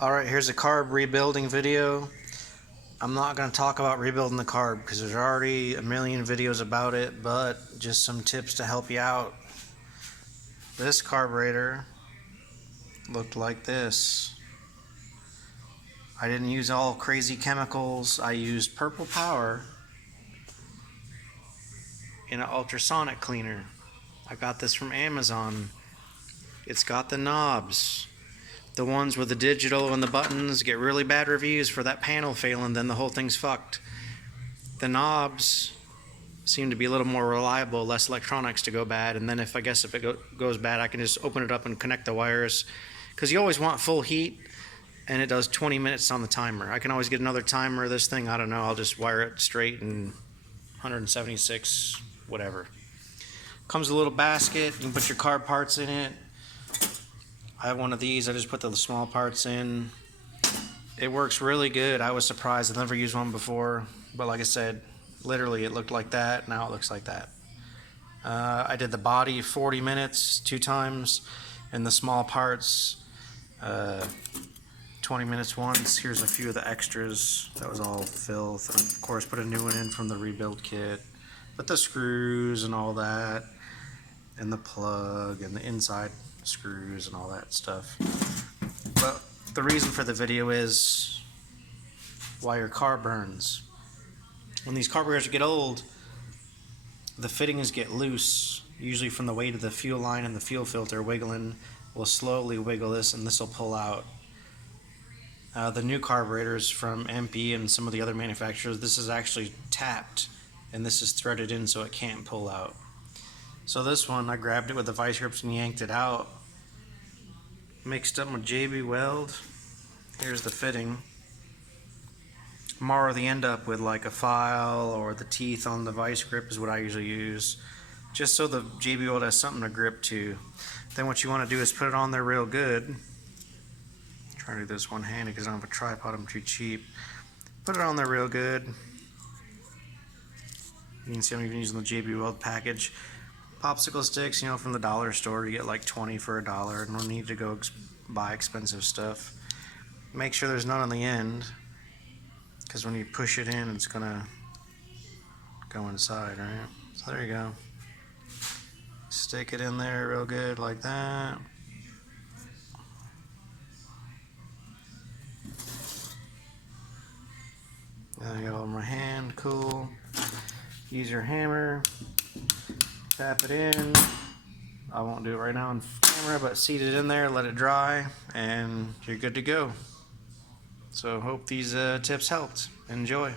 Alright, here's a carb rebuilding video. I'm not going to talk about rebuilding the carb because there's already a million videos about it, but just some tips to help you out. This carburetor looked like this. I didn't use all crazy chemicals. I used purple power in an ultrasonic cleaner. I got this from Amazon. It's got the knobs. The ones with the digital and the buttons get really bad reviews for that panel failing, then the whole thing's fucked. The knobs seem to be a little more reliable, less electronics to go bad, and then if it goes bad, I can just open it up and connect the wires, because you always want full heat, and it does 20 minutes on the timer. I can always get another timer of this thing. I don't know, I'll just wire it straight and 176 whatever. Comes with a little basket. You can put your carb parts in it. I have one of these. I just put the small parts in. It works really good. I was surprised. I've never used one before, but like I said, literally it looked like that. Now it looks like that. I did the body 40 minutes 2 times, and the small parts 20 minutes once. Here's a few of the extras. That was all filth. And of course, put a new one in from the rebuild kit. But the screws and all that, and the plug and the inside screws and all that stuff. But the reason for the video is why your car burns. When these carburetors get old, the fittings get loose, usually from the weight of the fuel line and the fuel filter wiggling. Will slowly wiggle this, and this will pull out. The new carburetors from MP and some of the other manufacturers, this is actually tapped, and this is threaded in so it can't pull out. So this one, I grabbed it with the vice grips and yanked it out. Mixed up with JB Weld. Here's the fitting. Mar the end up with like a file, or the teeth on the vice grip is what I usually use, just so the JB Weld has something to grip to. Then what you want to do is put it on there real good. Try to do this one-handed because I don't have a tripod, I'm too cheap. Put it on there real good. You can see I'm even using the JB Weld package. Popsicle sticks, from the dollar store, you get like 20 for $1. No need to go buy expensive stuff. Make sure there's none on the end, because when you push it in, it's gonna go inside, right? So there you go. Stick it in there real good like that. There I got it on my hand, cool. Use your hammer. Tap it in. I won't do it right now on camera, but seat it in there, let it dry, and you're good to go. So hope these tips helped. Enjoy.